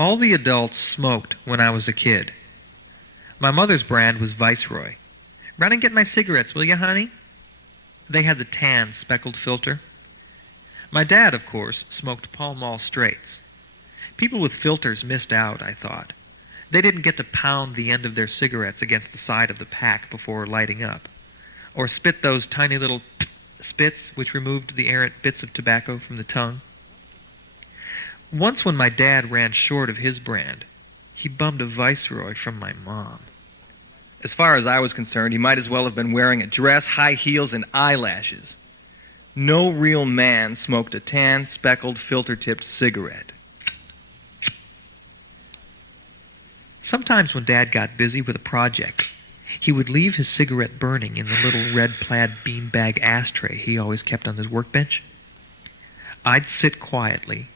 All the adults smoked when I was a kid. My mother's brand was Viceroy. Run and get my cigarettes, will you, honey? They had the tan, speckled filter. My dad, of course, smoked Pall Mall straights. People with filters missed out, I thought. They didn't get to pound the end of their cigarettes against the side of the pack before lighting up, or spit those tiny little spits which removed the errant bits of tobacco from the tongue. Once when my dad ran short of his brand, he bummed a Viceroy from my mom. As far as I was concerned, he might as well have been wearing a dress, high heels, and eyelashes. No real man smoked a tan, speckled, filter-tipped cigarette. Sometimes when Dad got busy with a project, he would leave his cigarette burning in the little red plaid beanbag ashtray he always kept on his workbench. I'd sit quietly,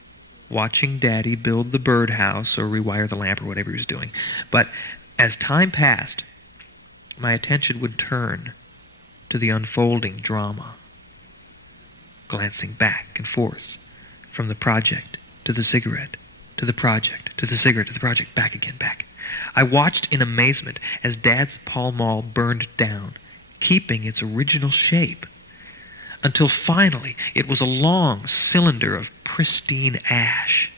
watching Daddy build the birdhouse or rewire the lamp or whatever he was doing. But as time passed, my attention would turn to the unfolding drama, glancing back and forth from the project to the cigarette, to the project, to the cigarette, to the project, back again, back. I watched in amazement as Dad's Pall Mall burned down, keeping its original shape, until finally it was a long cylinder of pristine ash,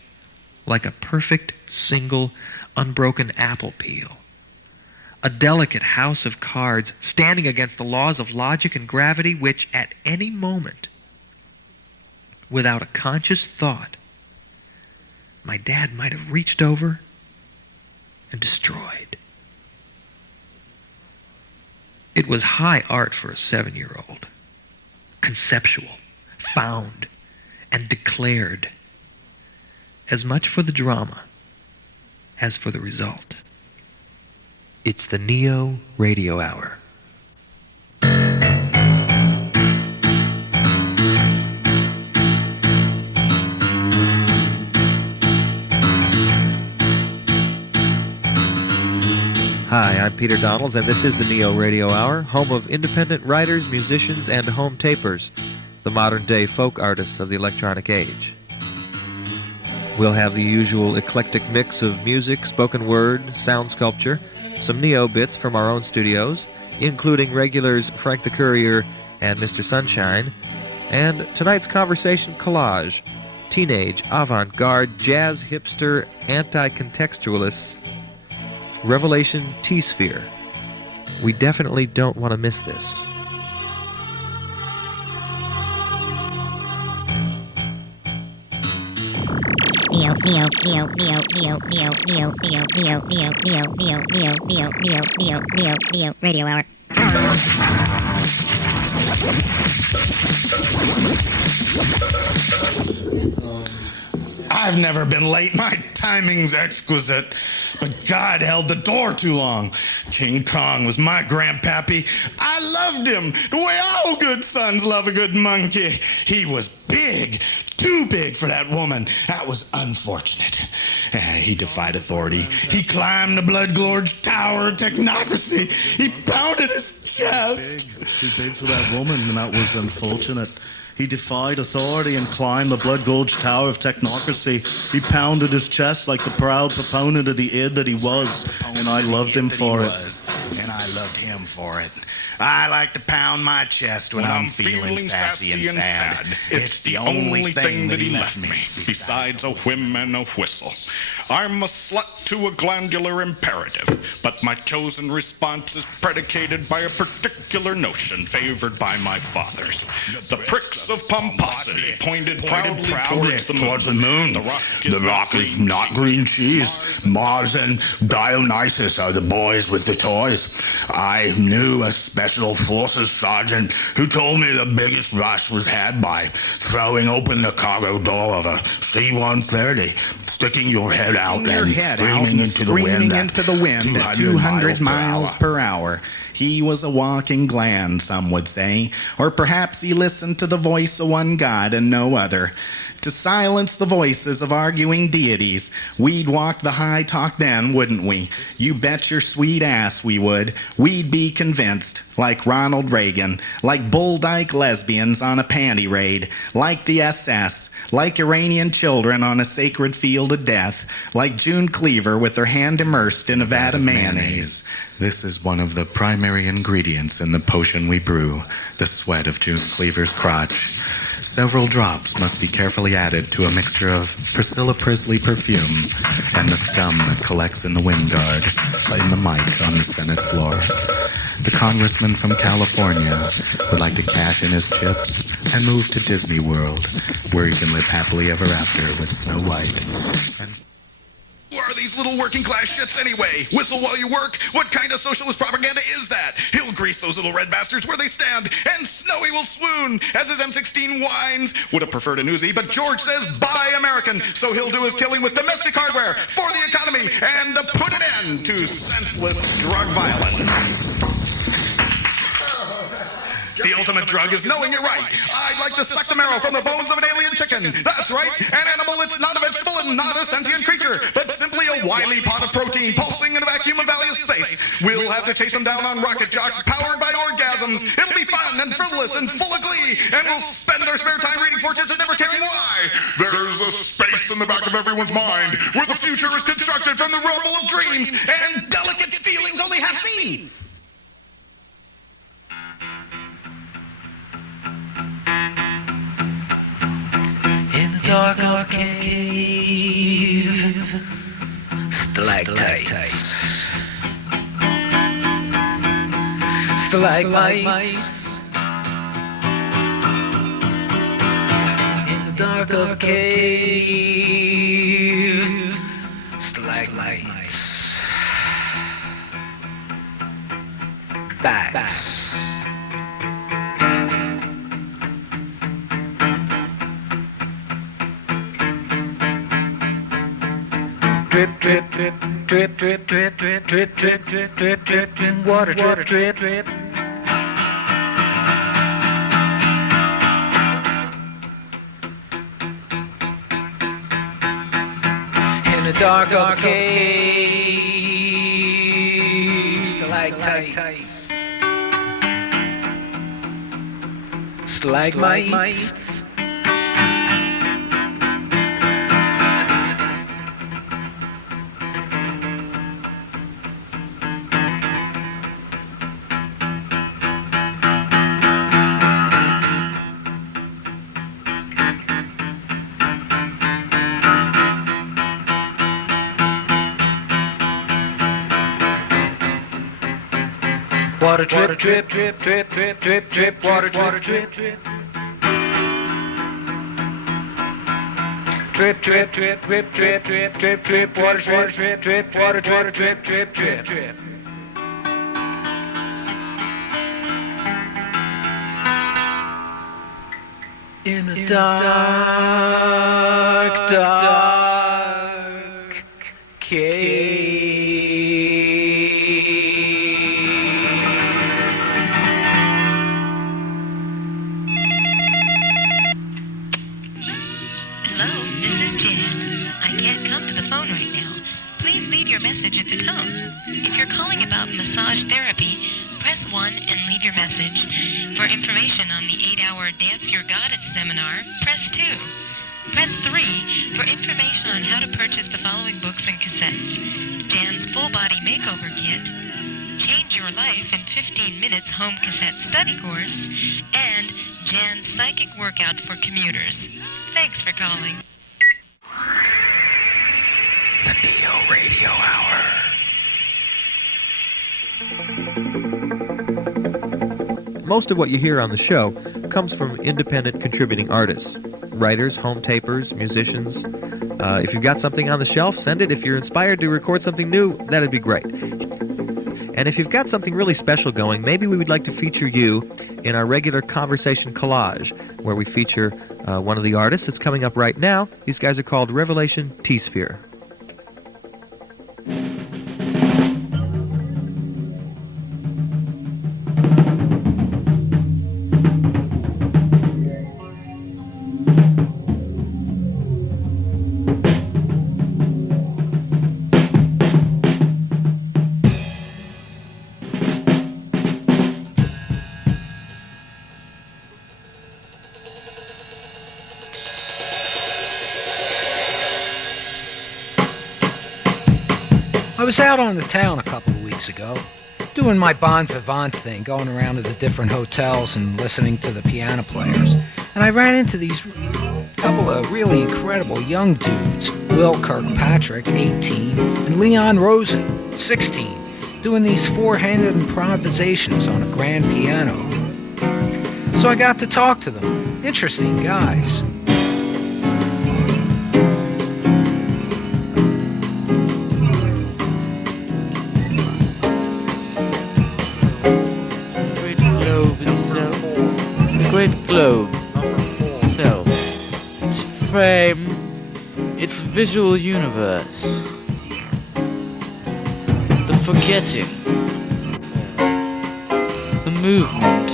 like a perfect, single, unbroken apple peel. A delicate house of cards standing against the laws of logic and gravity which, at any moment, without a conscious thought, my dad might have reached over and destroyed. It was high art for a 7-year-old. Conceptual, found, and declared. As much for the drama as for the result. It's the NeoRadio Hour. Hi, I'm Peter Donalds, and this is the NeoRadio Hour, home of independent writers, musicians, and home tapers, the modern-day folk artists of the electronic age. We'll have the usual eclectic mix of music, spoken word, sound sculpture, some neo bits from our own studios, including regulars Frank the Courier and Mr. Sunshine, and tonight's conversation collage, teenage, avant-garde, jazz hipster, anti-contextualists, Revelation T-Sphere. We definitely don't want to miss this. Radio Hour. I've never been late. My timing's exquisite. But God held the door too long. King Kong was my grandpappy. I loved him the way all good sons love a good monkey. He was big, too big for that woman. That was unfortunate. He defied authority. He climbed the blood-gorged tower of technocracy. He pounded his chest. Too big for that woman, and that was unfortunate. He defied authority and climbed the blood-gorged tower of technocracy. He pounded his chest like the proud proponent of the id that he was, and I loved him for it. And I loved him for it. I like to pound my chest when I'm feeling sassy and sad. It's the only thing that he left me, besides a whim and a whistle. I'm a slut to a glandular imperative, but my chosen response is predicated by a particular notion favored by my fathers. The pricks of pomposity pointed proudly towards the moon. The rock is not green cheese. Mars and Dionysus are the boys with the toys. I knew a special forces sergeant who told me the biggest rush was had by throwing open the cargo door of a C-130, sticking your head out and screaming into the wind at 200 miles per hour. He was a walking gland, some would say, or perhaps he listened to the voice of one God and no other. to silence the voices of arguing deities. We'd walk the high talk then, wouldn't we? You bet your sweet ass we would. We'd be convinced, like Ronald Reagan, like bull dyke lesbians on a panty raid, like the SS, like Iranian children on a sacred field of death, like June Cleaver with her hand immersed in a vat of mayonnaise. This is one of the primary ingredients in the potion we brew, the sweat of June Cleaver's crotch. Several drops must be carefully added to a mixture of Priscilla Prisley perfume and the scum that collects in the wind guard, in the mic on the Senate floor. The congressman from California would like to cash in his chips and move to Disney World, where he can live happily ever after with Snow White. Who are these little working class shits anyway? Whistle while you work? What kind of socialist propaganda is that? He'll grease those little red bastards where they stand, and Snowy will swoon as his M16 whines. Would have preferred an Uzi, but George says buy American, so he'll do his killing with domestic hardware for the economy and put an end to senseless drug violence. The ultimate drug is knowing you're right. I'd like to suck the marrow from the bones of an alien chicken. That's right, an animal that's not a vegetable and not a sentient creature, but simply a wily pot of protein pulsing in a vacuum of valueless space. We'll have to chase them down on rocket jocks powered by orgasms. It'll be fun and frivolous and full of glee, and we'll spend our spare time reading fortunes and never caring why. There's a space in the back of everyone's mind where the future is constructed from the rumble of dreams and delicate feelings only half seen. Dark cave, stalactites, stalagmites. In the dark of a cave, stalagmites, bats. Drip, drip, drip, drip, drip, drip, drip, drip, drip, drip, drip, drip, drip, water, drip, drip, drip. In the dark of a cave, stalactites, stalagmites. Water drip, drip, drip, drip, drip, drip, drip, water drip, drip, drip. Drip, drip, drip, drip, drip, drip, drip, drip, water drip, drip, drip, water drip, drip, drip, drip, drip. In a dark, dark cave. Message at the tone. If you're calling about massage therapy, press 1 and leave your message. For information on the 8-hour Dance Your Goddess seminar, press 2. Press 3 for information on how to purchase the following books and cassettes: Jan's Full Body Makeover Kit, Change Your Life in 15 Minutes Home Cassette Study Course, and Jan's Psychic Workout for Commuters. Thanks for calling. The NeoRadio Hour. Most of what you hear on the show comes from independent contributing artists, writers, home tapers, musicians. If you've got something on the shelf, send it. If you're inspired to record something new, that'd be great. And if you've got something really special going, maybe we would like to feature you in our regular conversation collage, where we feature one of the artists that's coming up right now. These guys are called Revelation T-Sphere. was out on the town a couple of weeks ago, doing my bon vivant thing, going around to the different hotels and listening to the piano players. And I ran into these couple of really incredible young dudes, Will Kirkpatrick, 18, and Leon Rosen, 16, doing these four-handed improvisations on a grand piano. So I got to talk to them. Interesting guys. Great globe itself, its frame, its visual universe, the forgetting, the movement,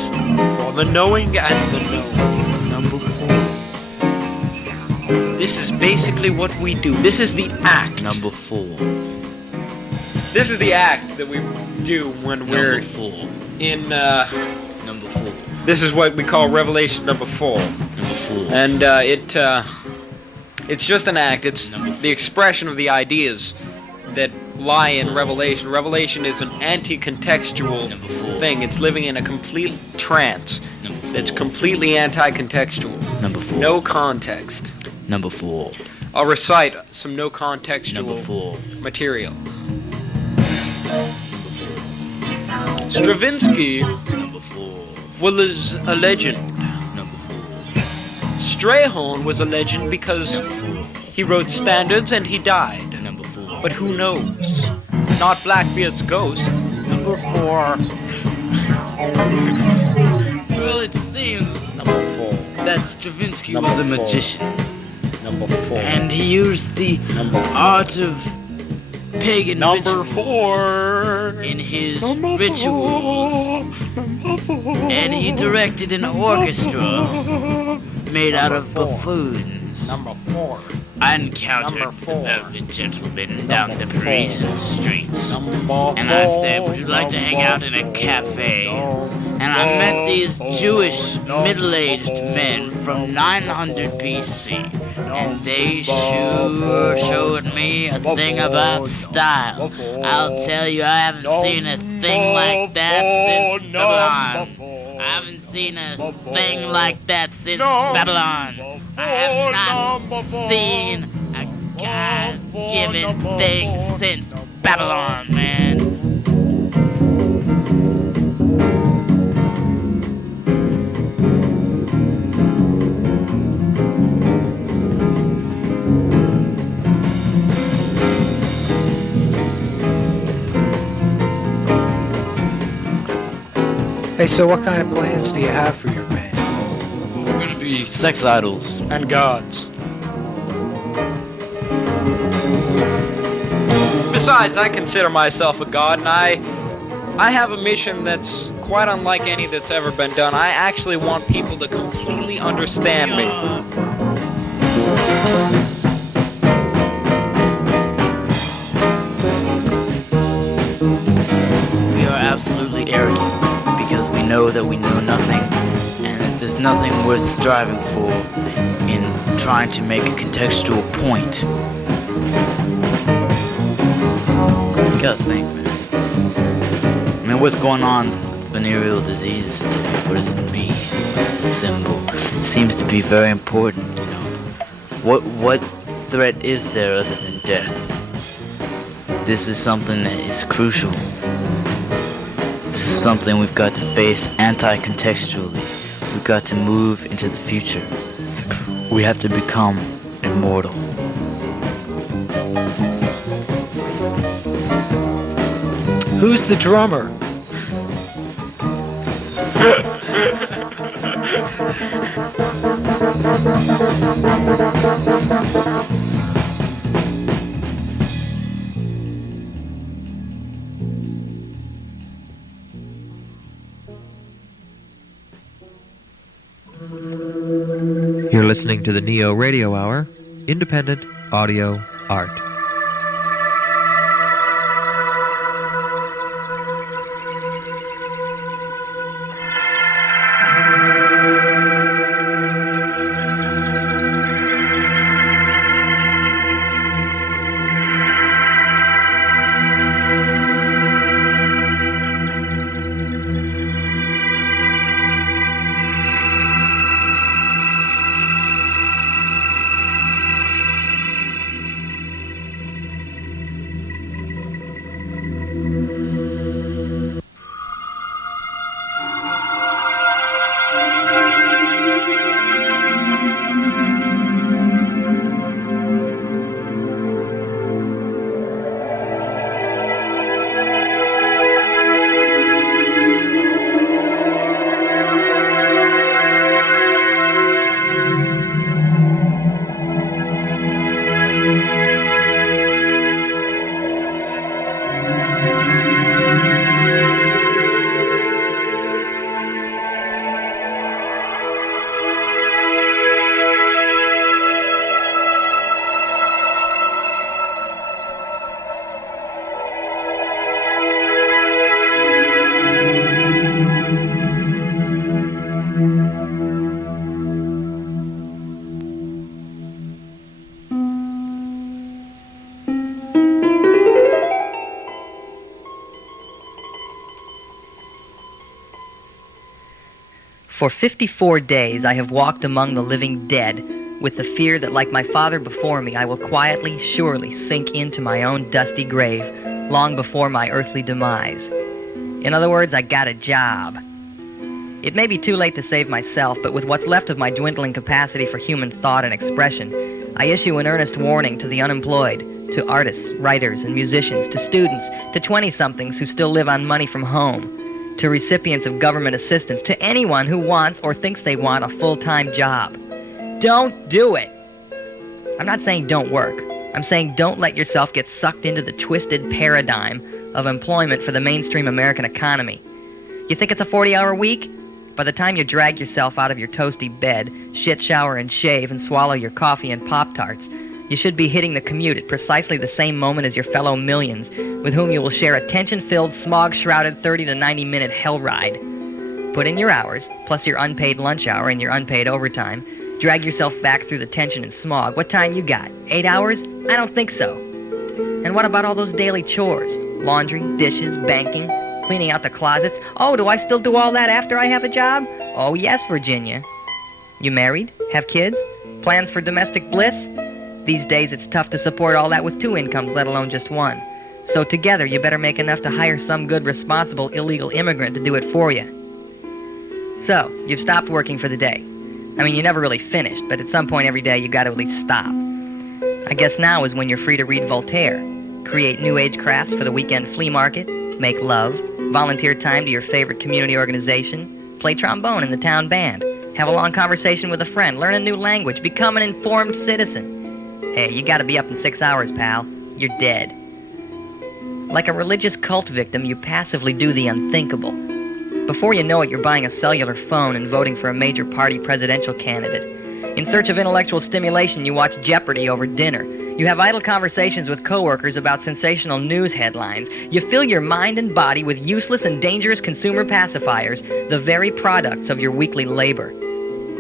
the knowing and the known. Number 4. This is basically what we do. This is the act. Number 4. This is the act that we do when we're Number 4. in Number 4. This is what we call Revelation number 4. Number 4. And it's just an act. It's the expression of the ideas that lie in Revelation. Revelation is an anti-contextual thing. It's living in a complete trance. It's completely anti-contextual. Number 4. No context. Number 4. I'll recite some no contextual Number 4. material. Stravinsky Number 4. was a legend. Number 4. Strayhorn was a legend because he wrote standards and he died. Number 4. But who knows? Not Blackbeard's ghost. Number 4. Well, it seems Number 4. that Stravinsky Number was a 4. magician. Number 4. And he used the art of pagan Number rituals 4. in his rituals. And he directed an orchestra made out of buffoons. Number 4. I encountered Number 4. a velvet gentleman down the Parisian streets. Number And I said, would you like to hang out in a cafe? And I met these Jewish middle-aged men from 900 BC. And they sure showed me a thing about style. I'll tell you, I haven't seen a thing like that since Babylon. I haven't seen a thing like that since Babylon. I have not seen a God-given thing since Babylon, man. Hey, so what kind of plans do you have for your band? We're gonna be sex idols. And gods. Besides, I consider myself a god, and I have a mission that's quite unlike any that's ever been done. I actually want people to completely understand me. We are absolutely arrogant because we know that we know nothing and that there's nothing worth striving for in trying to make a contextual point. You gotta think, man. I mean, what's going on with venereal diseases today? What does it mean? What's the symbol? It seems to be very important, you know. What threat is there other than death? This is something that is crucial. This is something we've got to face anti-contextually. We've got to move into the future. We have to become immortal. Who's the drummer? You're listening to the NeoRadio Hour, independent audio art. For 54 days I have walked among the living dead, with the fear that, like my father before me, I will quietly, surely sink into my own dusty grave long before my earthly demise. In other words, I got a job. It may be too late to save myself, but with what's left of my dwindling capacity for human thought and expression, I issue an earnest warning to the unemployed, to artists, writers, and musicians, to students, to 20-somethings who still live on money from home, to recipients of government assistance, to anyone who wants or thinks they want a full-time job. Don't do it. I'm not saying don't work. I'm saying don't let yourself get sucked into the twisted paradigm of employment for the mainstream American economy. You think it's a 40-hour week? By the time you drag yourself out of your toasty bed, shit, shower, and shave, and swallow your coffee and Pop-Tarts, you should be hitting the commute at precisely the same moment as your fellow millions, with whom you will share a tension-filled, smog-shrouded 30 to 90-minute hell ride. Put in your hours, plus your unpaid lunch hour and your unpaid overtime. Drag yourself back through the tension and smog. What time you got? 8 hours? I don't think so. And what about all those daily chores? Laundry, dishes, banking, cleaning out the closets. Oh, do I still do all that after I have a job? Oh, yes, Virginia. You married? Have kids? Plans for domestic bliss? These days it's tough to support all that with 2 incomes, let alone just 1. So together you better make enough to hire some good, responsible, illegal immigrant to do it for you. So, you've stopped working for the day. I mean, you never really finished, but at some point every day you got to at least stop. I guess now is when you're free to read Voltaire, create new age crafts for the weekend flea market, make love, volunteer time to your favorite community organization, play trombone in the town band, have a long conversation with a friend, learn a new language, become an informed citizen. Hey, you gotta be up in 6 hours, pal. You're dead. Like a religious cult victim, you passively do the unthinkable. Before you know it, you're buying a cellular phone and voting for a major party presidential candidate. In search of intellectual stimulation, you watch Jeopardy over dinner. You have idle conversations with coworkers about sensational news headlines. You fill your mind and body with useless and dangerous consumer pacifiers, the very products of your weekly labor.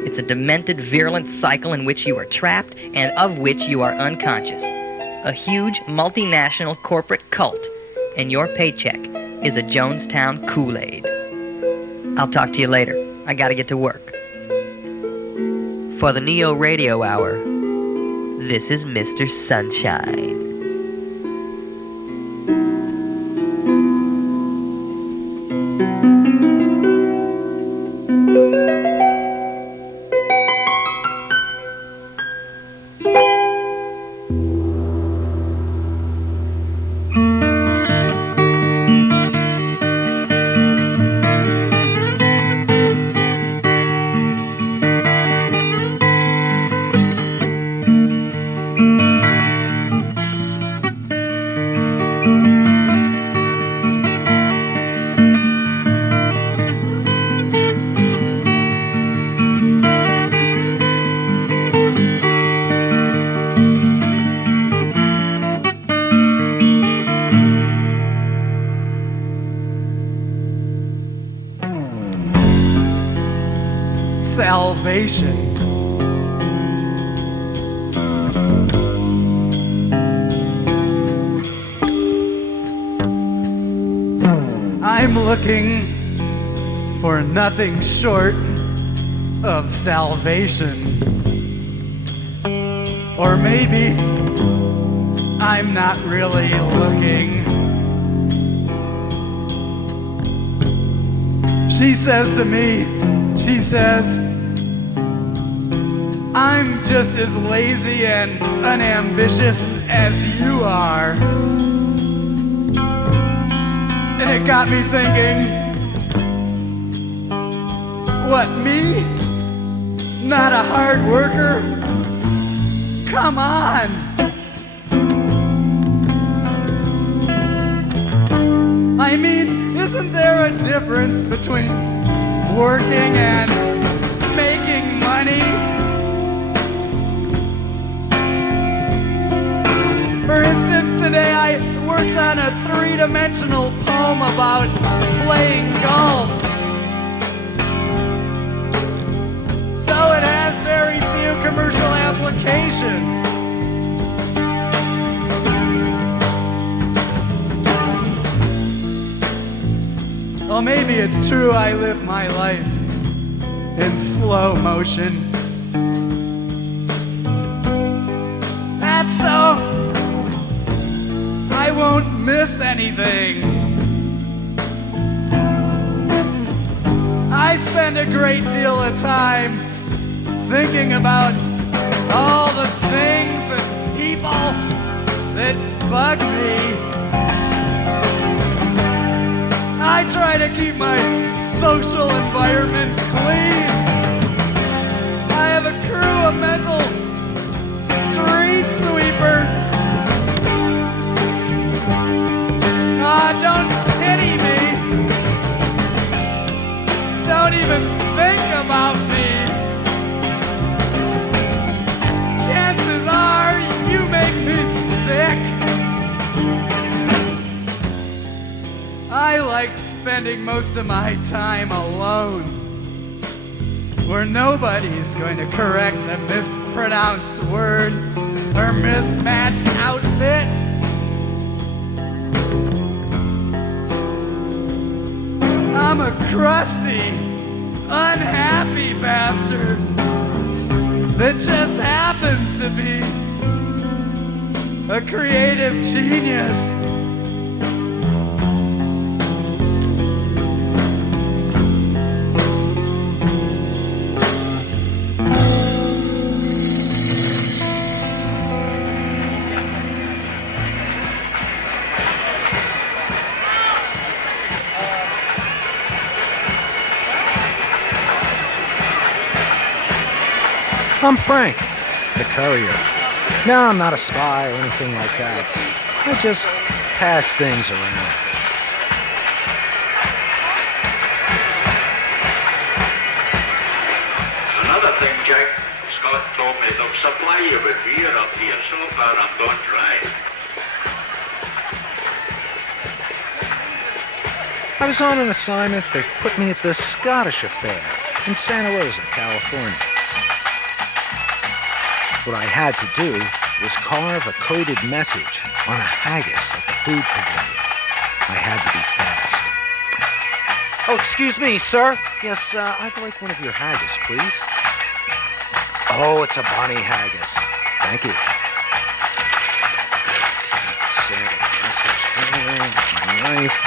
It's a demented, virulent cycle in which you are trapped and of which you are unconscious. A huge, multinational corporate cult, and your paycheck is a Jonestown Kool-Aid. I'll talk to you later. I gotta get to work. For the NeoRadio Hour, this is Mr. Sunshine. Salvation. I'm looking for nothing short of salvation. Or maybe I'm not really looking. She says to me, she says, I'm just as lazy and unambitious as you are. And it got me thinking, what, me? Not a hard worker? Come on! I mean, isn't there a difference between working and making money? For instance, today I worked on a 3-dimensional poem about playing golf. So it has very few commercial applications. Well, maybe it's true I live my life in slow motion. That's so I won't miss anything. I spend a great deal of time thinking about all the things and people that bug me. I try to keep my social environment clean. I have a crew of mental street sweepers. Don't pity me. Don't even think about me. Chances are you make me sick. I like spending most of my time alone, where nobody's going to correct a mispronounced word or mismatched outfit. I'm a crusty, unhappy bastard that just happens to be a creative genius. I'm Frank, the courier. No, I'm not a spy or anything like that. I just pass things around. Another thing, Jack, Scott told me they'll supply you with beer up here so far I'm going dry. I was on an assignment that put me at the Scottish Affair in Santa Rosa, California. What I had to do was carve a coded message on a haggis at the food pavilion. I had to be fast. Oh, excuse me, sir. Yes, I'd like one of your haggis, please. Oh, it's a bunny haggis. Thank you. Send a message here with my knife.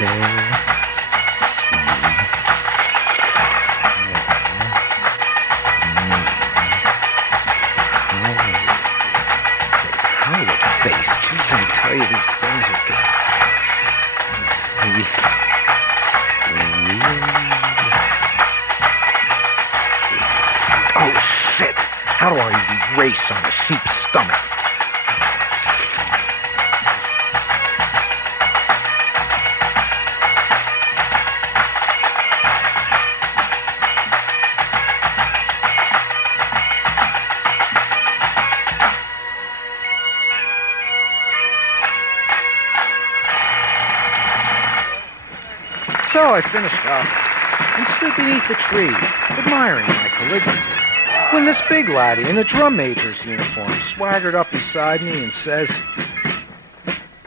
There. I tell you, these things are good. Oh, shit! How do I erase on a sheep's stomach? So I finished up and stood beneath a tree, admiring my calligraphy, when this big laddie in a drum major's uniform swaggered up beside me and says,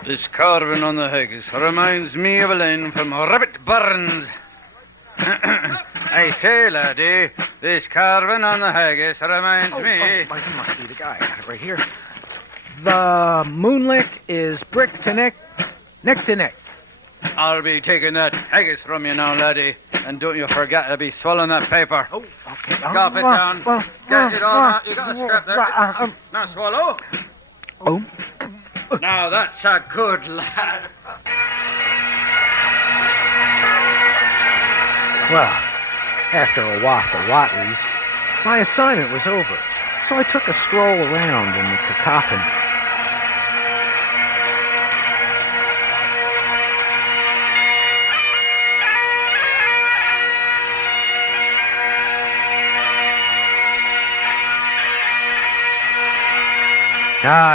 "This carving on the haggis reminds me of a line from Rabbit Burns. I say, laddie, this carving on the haggis reminds me..." Oh, he must be the guy. I got it right here. The moonlick is brick to neck to neck. I'll be taking that haggis from you now, laddie. And don't you forget to be swallowing that paper. Oh, okay. Scarf it down. Get it all out. You got to strap that. Now swallow. Oh. Now that's a good lad. Well, after a waft of Watleys, my assignment was over. So I took a stroll around in the cacophony.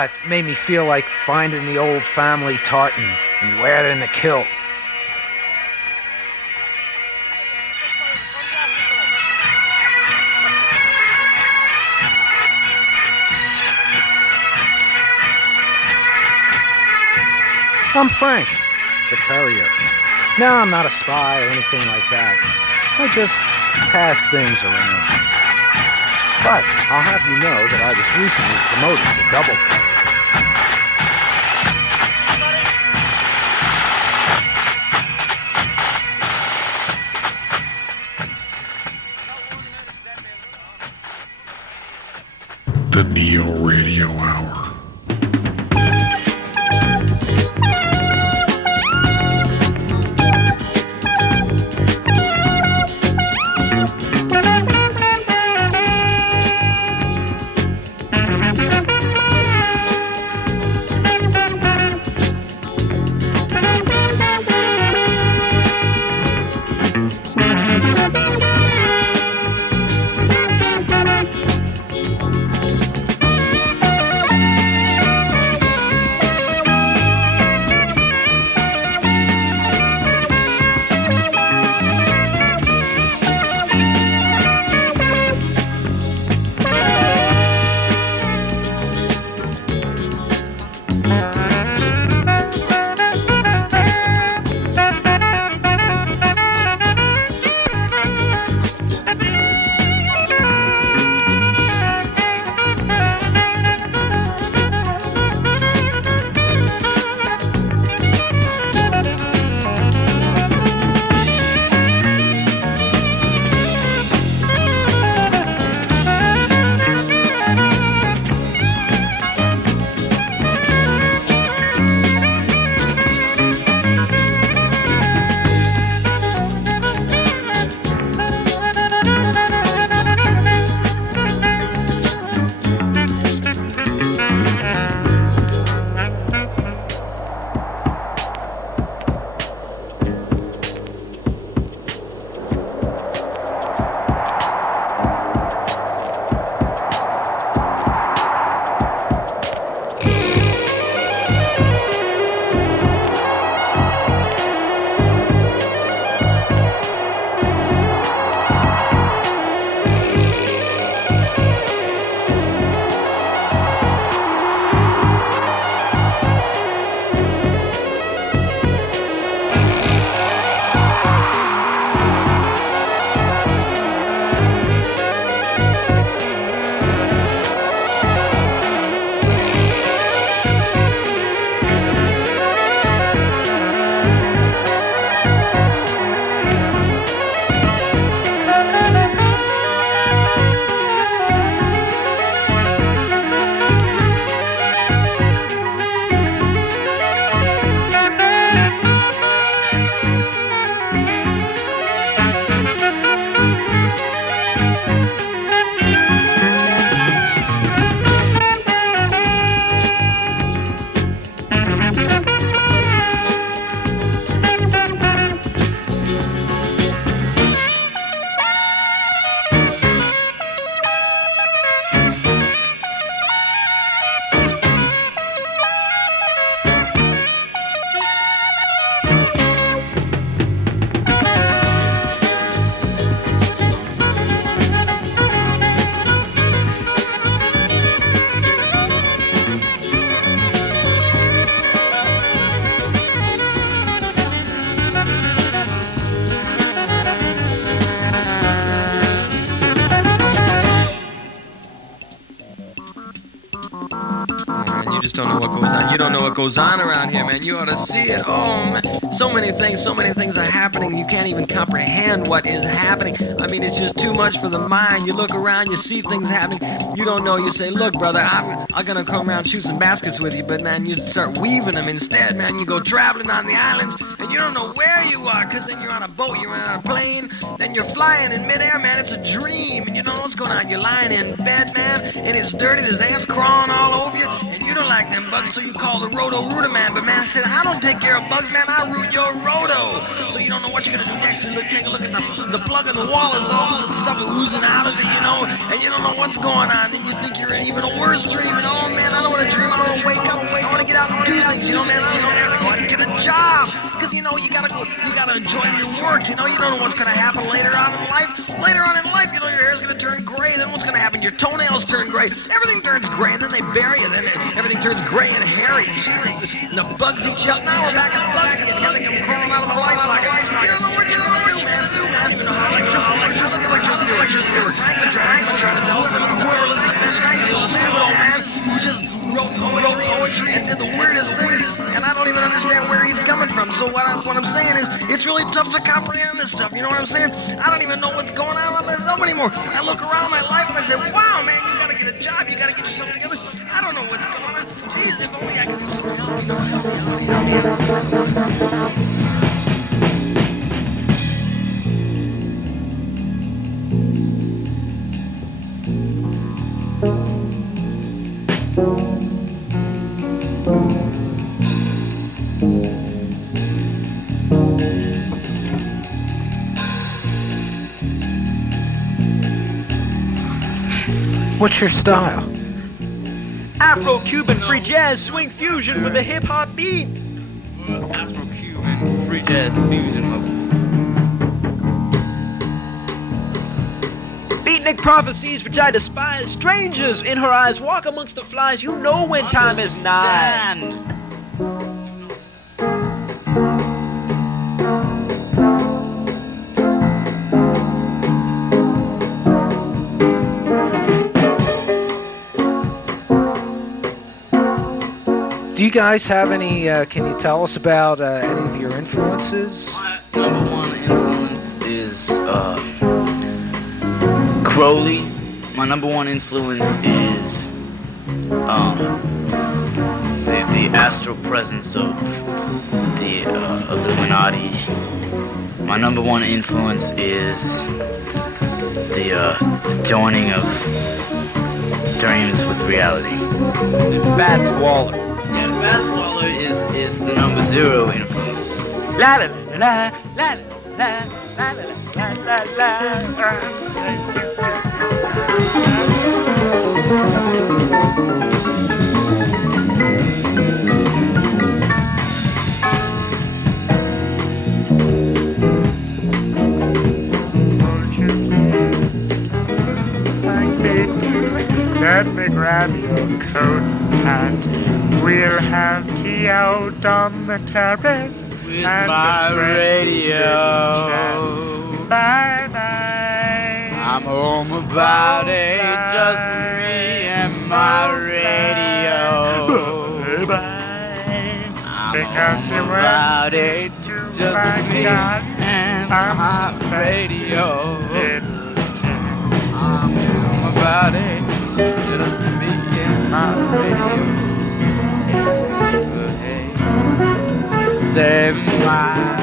It made me feel like finding the old family tartan and wearing the kilt. I'm Frank, the courier. No, I'm not a spy or anything like that. I just pass things around. But I'll have you know that I was recently promoted to double cut. The NeoRadio Hour. Goes on around here, man. You ought to see it. Oh, man. So many things are happening. You can't even comprehend what is happening. I mean, it's just too much for the mind. You look around, you see things happening. You don't know. You say, look, brother, I'm gonna come around and shoot some baskets with you, but man, you start weaving them instead, man. You go traveling on the islands, and you don't know where you are, because then you're on a boat, you're on a plane, then you're flying in midair, man. It's a dream, and you don't know what's going on. You're lying in bed, man, and it's dirty. There's ants crawling all over you, and you don't like them bugs, so you call the roto-rooter man. But man said, I don't take care of bugs, man. I root your roto. So you don't know what you're gonna do next. You take a look at the plug in the wall is all the stuff oozing out of it, you know, and you don't know what's going on. And you think you're in even a worse dream. And oh man, I don't want to dream. I don't want to wake up. I want to get out and do things, you know, man. I don't have to go out and get a job, because you know you gotta enjoy your work. You know, you don't know what's gonna happen later on in life. Later on in life, you know, your hair's going to turn gray. Then what's going to happen? Your toenails turn gray. Everything turns gray, and then they bury you. Then everything turns gray and hairy. And the bugs eat you up. Now we're back at bugs again. Here they come crawling out of the light socket. You don't know what you're going to do, man. I don't even know how electricity works. You just wrote poetry and did the weirdest things, and I don't even understand where he's coming from. So what I'm saying is, it's really tough to comprehend this stuff. You know what I'm saying? I don't even know what's going on with myself anymore. I look around my life and I say, wow, man, you gotta get a job. You gotta get yourself together. I don't know what's going on. Jeez, if only I could do something else. You know, help me. What's your style? Afro-Cuban free jazz swing fusion with a hip-hop beat. Afro-Cuban free jazz fusion. Beatnik prophecies which I despise. Strangers in her eyes walk amongst the flies. You know when time is nigh. Do you guys have any, can you tell us about any of your influences? My number one influence is Crowley. My number one influence is the astral presence of the Illuminati. My number one influence is the joining of dreams with reality. Fats Waller. Fats Waller is the number 0 influence. La la la la la la la la la Let me grab your coat and hat. We'll have tea out on the terrace with and my radio. Bye-bye. I'm home about 8, just me and my radio. Bye-bye. I'm Because home you about went 8, to just my me God. and my radio. I'm home about 8, just me and my radio. Save my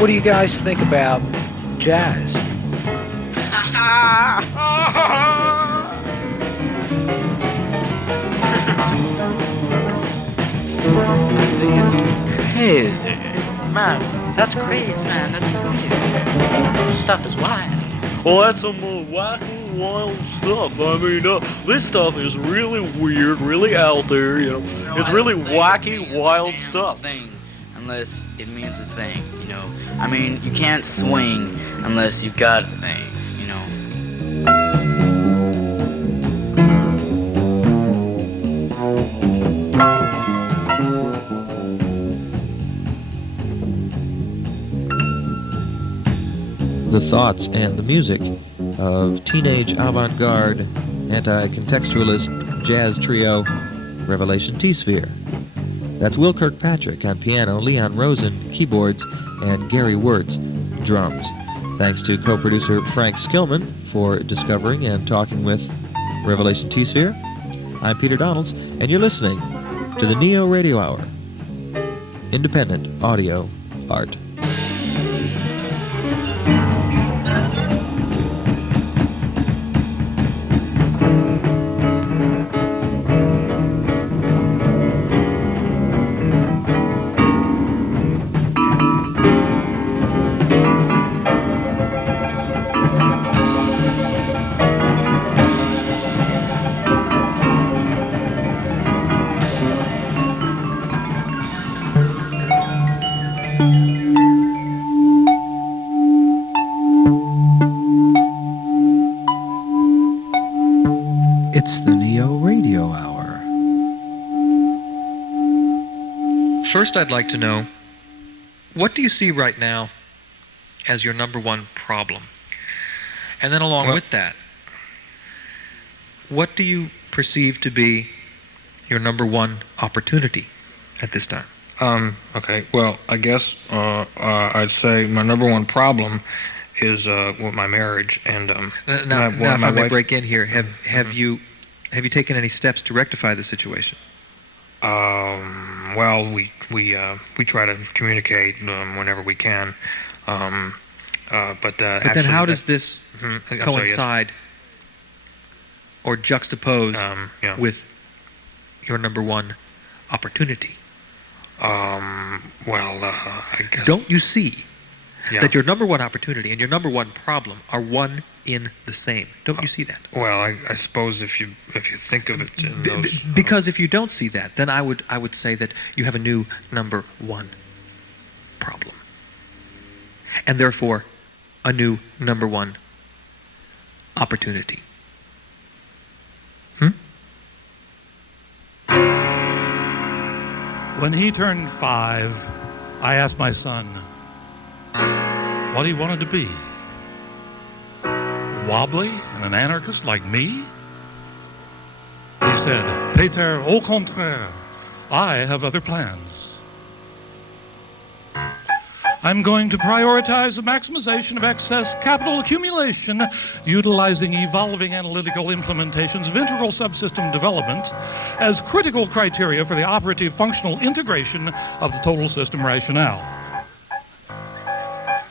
What do you guys think about jazz? I think it's crazy. man, that's crazy. Man, that's crazy. Stuff is wild. Well, that's some wacky, wild stuff. I mean, this stuff is really weird, really out there, you know. It's really wacky, wild stuff. Unless it means a thing, you know. I mean, you can't swing unless you've got a thing, you know. The thoughts and the music of teenage avant-garde, anti-contextualist jazz trio Revelation T-Sphere. That's Will Kirkpatrick on piano, Leon Rosen keyboards, and Gary Wirtz drums. Thanks to co-producer Frank Skillman for discovering and talking with Revelation T-Sphere. I'm Peter Donalds, and you're listening to the NeoRadio Hour. Independent audio art. It's the NeoRadio Hour. First, I'd like to know, what do you see right now as your number one problem? And then along with that, what do you perceive to be your number one opportunity at this time? Okay, well, I guess I'd say my number one problem is with my marriage and now if I may break in here, have you taken any steps to rectify the situation? Well, we try to communicate whenever we can, but then how does this coincide or juxtapose with your number one opportunity? I guess. Don't you see that your number one opportunity and your number one problem are one in the same? Don't you see that? Well, I suppose if you think of it in those... Because if you don't see that, then I would say that you have a new number one problem. And therefore, a new number one opportunity. When he turned 5, I asked my son what he wanted to be. Wobbly and an anarchist like me? He said, Peter, au contraire, I have other plans. I'm going to prioritize the maximization of excess capital accumulation, utilizing evolving analytical implementations of integral subsystem development as critical criteria for the operative functional integration of the total system rationale.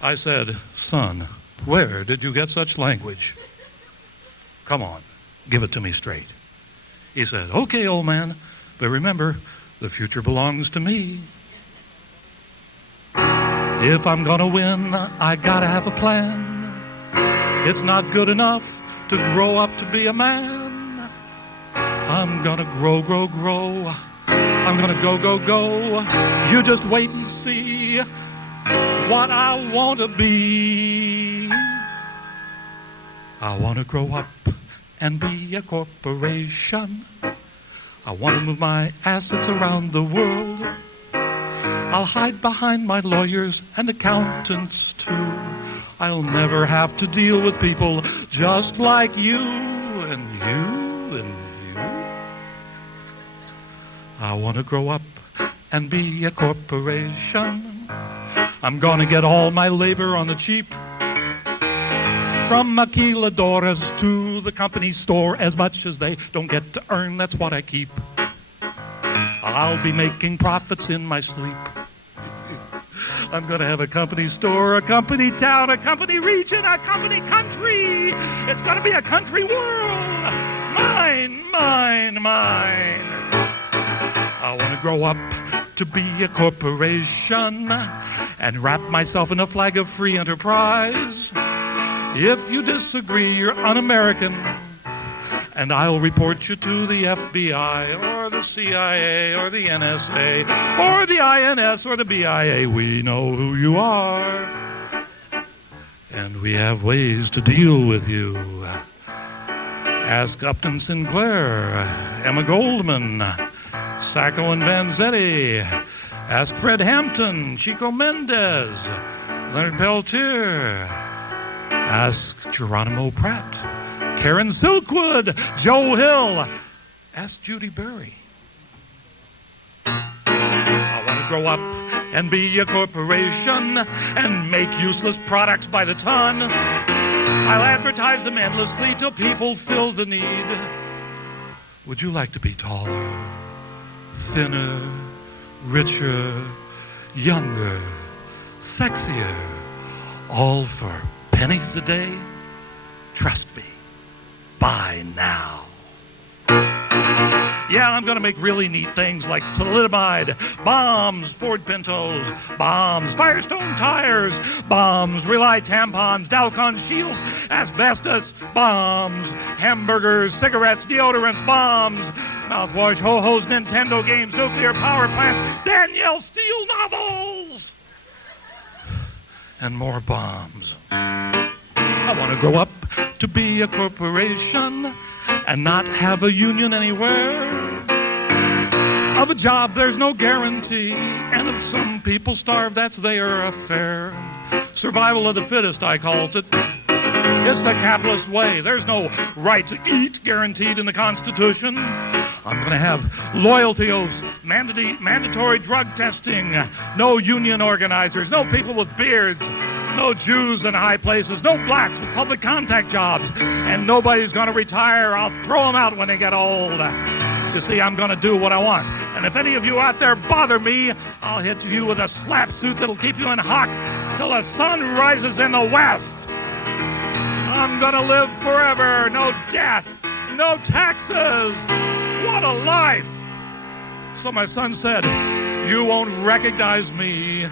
I said, son, where did you get such language? Come on, give it to me straight. He said, okay, old man, but remember, the future belongs to me. If I'm gonna win, I gotta have a plan. It's not good enough to grow up to be a man. I'm gonna grow, grow, grow. I'm gonna go, go, go. You just wait and see what I want to be. I want to grow up and be a corporation. I want to move my assets around the world. I'll hide behind my lawyers and accountants too. I'll never have to deal with people just like you and you and you. I want to grow up and be a corporation. I'm gonna get all my labor on the cheap. From maquiladoras to the company store, as much as they don't get to earn, that's what I keep. I'll be making profits in my sleep. I'm gonna have a company store, a company town, a company region, a company country. It's gonna be a country world. Mine, mine, mine. I wanna grow up to be a corporation. and wrap myself in a flag of free enterprise. If you disagree, you're un-American, and I'll report you to the FBI or the CIA or the NSA or the INS or the BIA. We know who you are, and we have ways to deal with you. Ask Upton Sinclair, Emma Goldman, Sacco and Vanzetti. Ask Fred Hampton, Chico Mendez, Leonard Peltier. Ask Geronimo Pratt, Karen Silkwood, Joe Hill. Ask Judy Berry. I want to grow up and be a corporation and make useless products by the ton. I'll advertise them endlessly till people feel the need. Would you like to be taller, thinner, richer, younger, sexier, all for pennies a day? Trust me, buy now. Yeah, I'm gonna make really neat things like thalidomide, bombs, Ford Pintos, bombs, Firestone tires, bombs, Rely tampons, Dalcon shields, asbestos, bombs, hamburgers, cigarettes, deodorants, bombs, mouthwash, ho-hos, Nintendo games, nuclear power plants, Danielle Steele novels, and more bombs. I want to grow up to be a corporation and not have a union anywhere. Of a job, there's no guarantee, and if some people starve, that's their affair. Survival of the fittest, I calls it. It's the capitalist way. There's no right to eat guaranteed in the Constitution. I'm going to have loyalty oaths, mandatory drug testing, no union organizers, no people with beards, no Jews in high places, no blacks with public contact jobs, and nobody's going to retire. I'll throw them out when they get old. You see, I'm going to do what I want. And if any of you out there bother me, I'll hit you with a slap suit that'll keep you in hock till the sun rises in the west. I'm going to live forever. No death, no taxes. What a life. So my son said, you won't recognize me.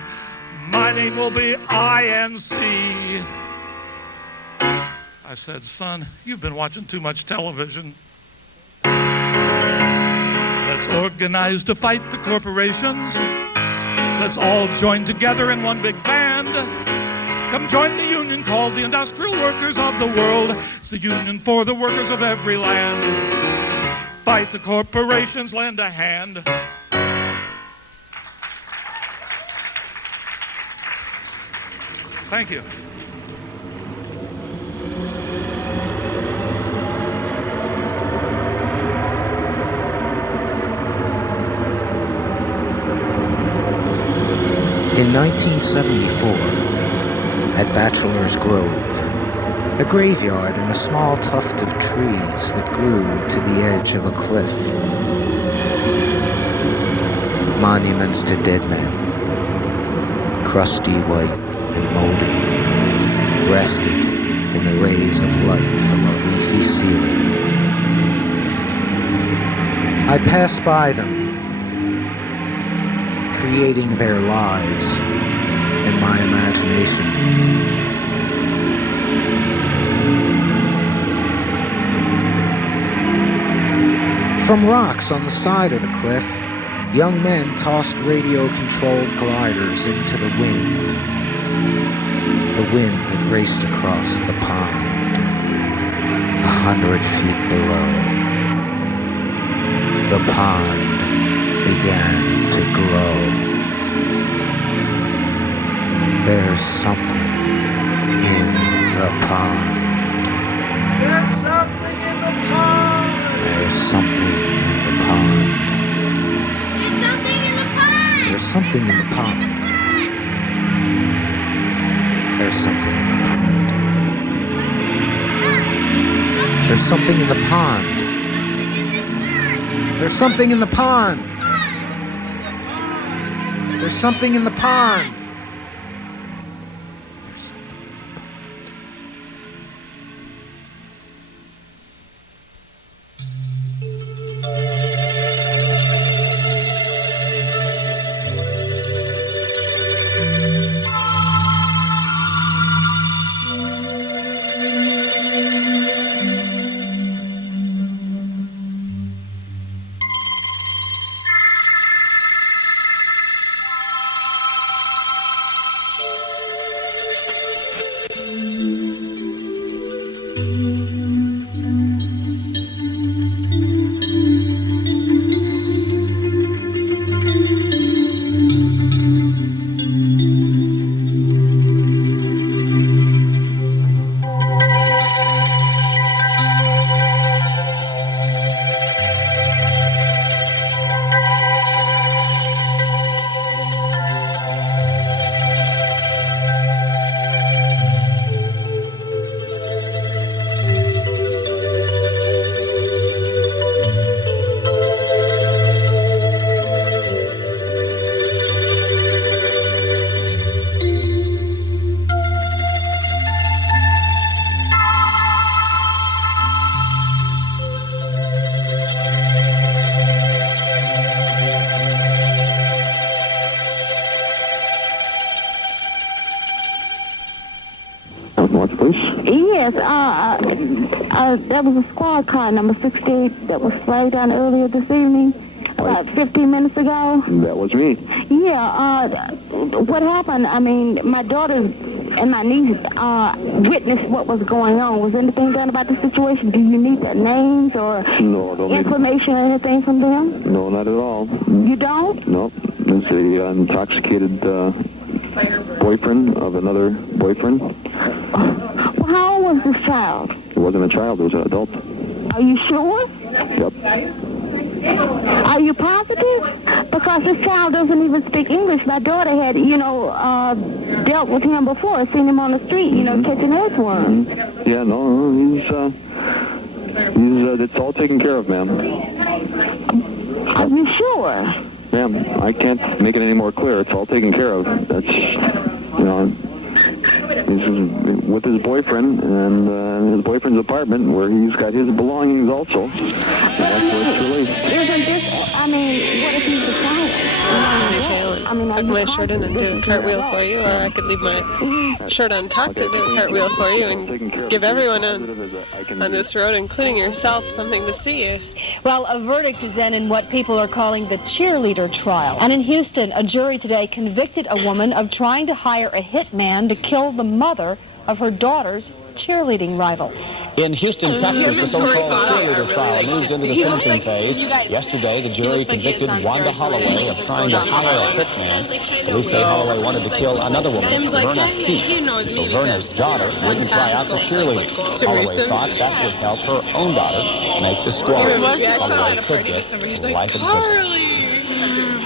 My name will be INC. I said, son, you've been watching too much television. Let's organize to fight the corporations. Let's all join together in one big band. Come join the union called the Industrial Workers of the World. It's the union for the workers of every land. Fight the corporations, lend a hand. Thank you. In 1974, at Bachelor's Grove, a graveyard and a small tuft of trees that grew to the edge of a cliff. Monuments to dead men, crusty white and moldy, rested in the rays of light from a leafy ceiling. I passed by them, creating their lives in my imagination. From rocks on the side of the cliff, young men tossed radio-controlled gliders into the wind. The wind that raced across the pond, 100 feet below. The pond began to glow. There's something in the pond. There's something in the pond. There's something in the pond. There's something in the pond. There's something in the pond. There's something in the pond. There's something in the pond. There's something in the pond. Yes, there was a squad car, number 68, that was flagged down earlier this evening, about 15 minutes ago. That was me. Yeah, what happened, I mean, my daughter and my niece witnessed what was going on. Was anything done about the situation? Do you need their names or information or anything from them? No, not at all. You don't? No. It's the intoxicated boyfriend of another boyfriend. Well, how old was this child? It wasn't a child, it was an adult. Are you sure? Yep. Are you positive? Because this child doesn't even speak English. My daughter had, dealt with him before, seen him on the street, catching earthworms. Yeah, no, it's all taken care of, ma'am. Are you sure? Ma'am, I can't make it any more clear. It's all taken care of. That's, he's with his boyfriend and his boyfriend's apartment where he's got his belongings also. And that's where it's released. Isn't this, what if he's a child? I put my shirt in and did a cartwheel for you, or I could leave my shirt untucked and do a cartwheel for you and give everyone on this road, including yourself, something to see. Well, a verdict is then in what people are calling the cheerleader trial. And in Houston, a jury today convicted a woman of trying to hire a hitman to kill the mother of her daughter's cheerleading rival. In Houston, Texas, the so-called cheerleader trial moves into the sentencing phase. Yesterday, the jury convicted Wanda Holloway of trying to hire a hitman. Police say Holloway wanted to kill another woman, Verna Heath, so Verna's daughter wouldn't try out for cheerleading. Holloway thought that would help her own daughter make the squad. Holloway could get life in prison.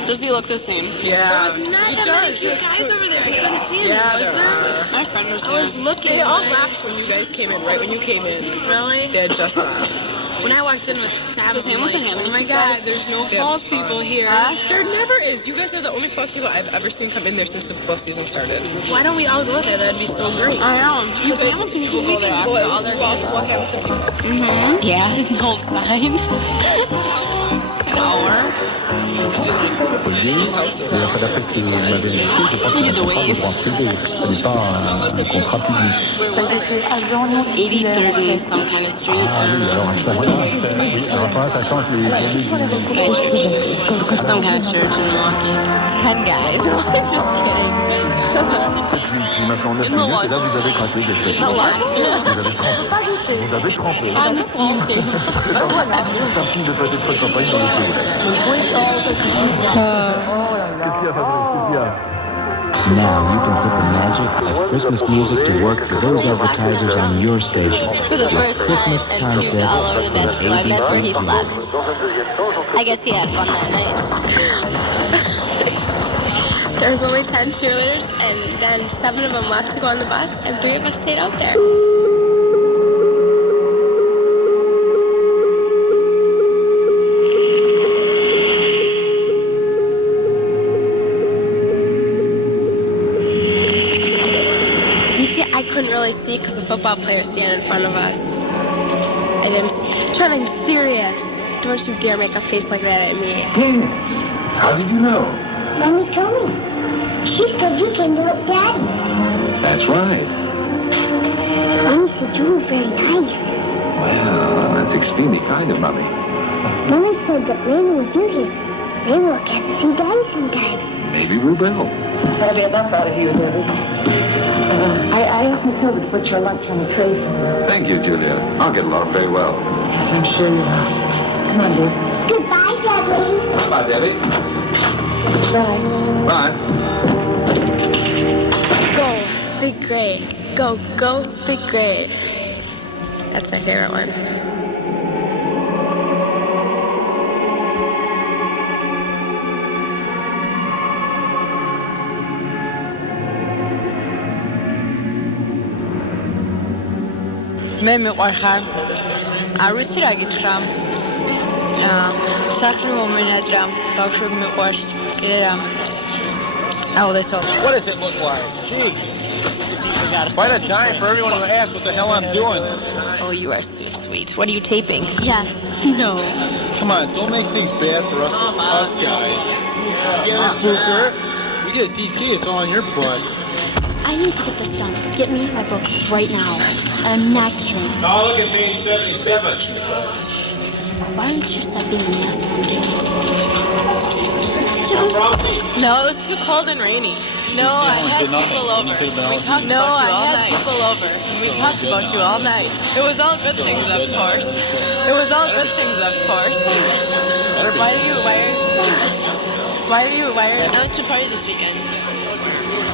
Does he look the same? Yeah. There was not that many cute guys over there. I couldn't see him. Was there? My friend was there. I was looking. They all laughed when you guys came in, right when you came in. Really? They had just laughed. When I walked in with Tabitha, I'm like, oh my God, there's no false people here. There never is. You guys are the only false people I've ever seen come in there since the football season started. Why don't we all go there? That'd be so great. I know. You guys need to go there after all their Mm-hmm. Yeah, the old sign. Et après la fête que vous m'avez invité, je pense que c'est pas pour un privé, ce n'est pas un contrat public. 8030 some kind of street. Ah oui, alors ça change les Some kind of church in Milwaukee. 10 guys. Just kidding. 10 guys. Maintenant 9 minutes, et là vous avez craqué quelque chose. Vous avez trempé. On the steam too. C'est un film de votre campagne dans Now you can put the magic of Christmas music to work for those advertisers on your station. For the first Christmas time, I puked all over the bed floor. That's where he slept. I guess he had fun that night. There was only 10 cheerleaders, and then 7 of them left to go on the bus, and 3 of us stayed out there. I couldn't really see because the football players stand in front of us. And I'm serious. Don't you dare make a face like that at me. How did you know? Mommy told me. She said you came to look Daddy. That's right. Mommy said you were very nice. Well, that's extremely kind of Mommy. Mommy said that maybe with you here, maybe we'll get to see Daddy sometime. Maybe we will. That'll be enough out of you, Debbie. I asked Matilda to put your lunch on the tray for me. Thank you, Julia. I'll get along very well. Yes, I'm sure you will. Come on, dear. Goodbye, Debbie. Bye-bye, Debbie. Bye. Bye. Go, Big Greg. Go, Big Greg. That's my favorite one. من میخواهم عروسی را گیترم سخری مومن ندارم باشو میخواست گیرم. Oh, that's all. What does it look like? Gee, quite a time for everyone to ask what the hell I'm doing. Oh, you are so sweet. What are you taping? Yes. No. Come on, don't make things bad for us guys. Get it, Booker. We get a DT, it's all on your butt. I need to get this done. Get me my book right now. I'm not kidding. Now look at me, 77. Why don't you stop being a nasty No, it was too cold and rainy. No, I had people over. We talked about you all night. People over. We talked about you all night. It was all good things, of course. It was all good things, of course. Why are you? I went to a party this weekend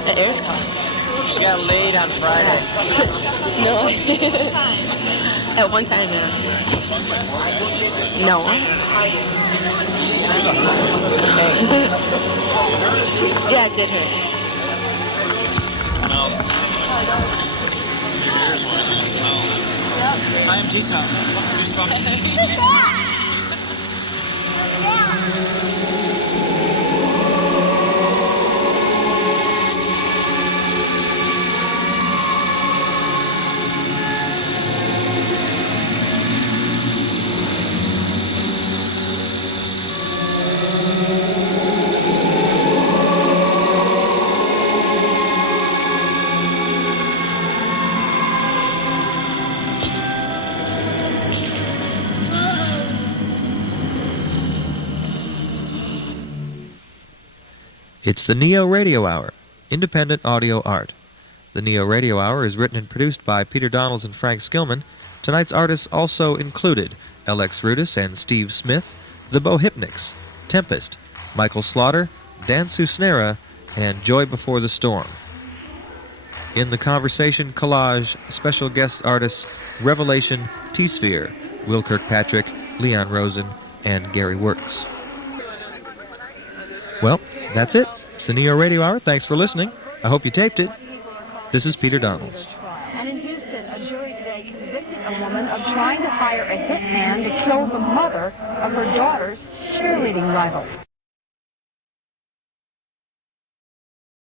at Eric's house. She got laid on Friday. No. At one time, yeah. No. Yeah, it did hurt. Smells. I am G-Town. It's the NeoRadio Hour, independent audio art. The NeoRadio Hour is written and produced by Peter Donalds and Frank Skillman. Tonight's artists also included L.X. Rudis and Steve Smith, The Bohypnics, Tempest, Michael Slaughter, Dan Susnera, and Joy Before the Storm. In the conversation collage, special guest artists Revelation, T-Sphere, Will Kirkpatrick, Leon Rosen, and Gary Wirtz. Well, that's it. It's the NeoRadio Hour. Thanks for listening. I hope you taped it. This is Peter Donalds. And in Houston, a jury today convicted a woman of trying to hire a hitman to kill the mother of her daughter's cheerleading rival.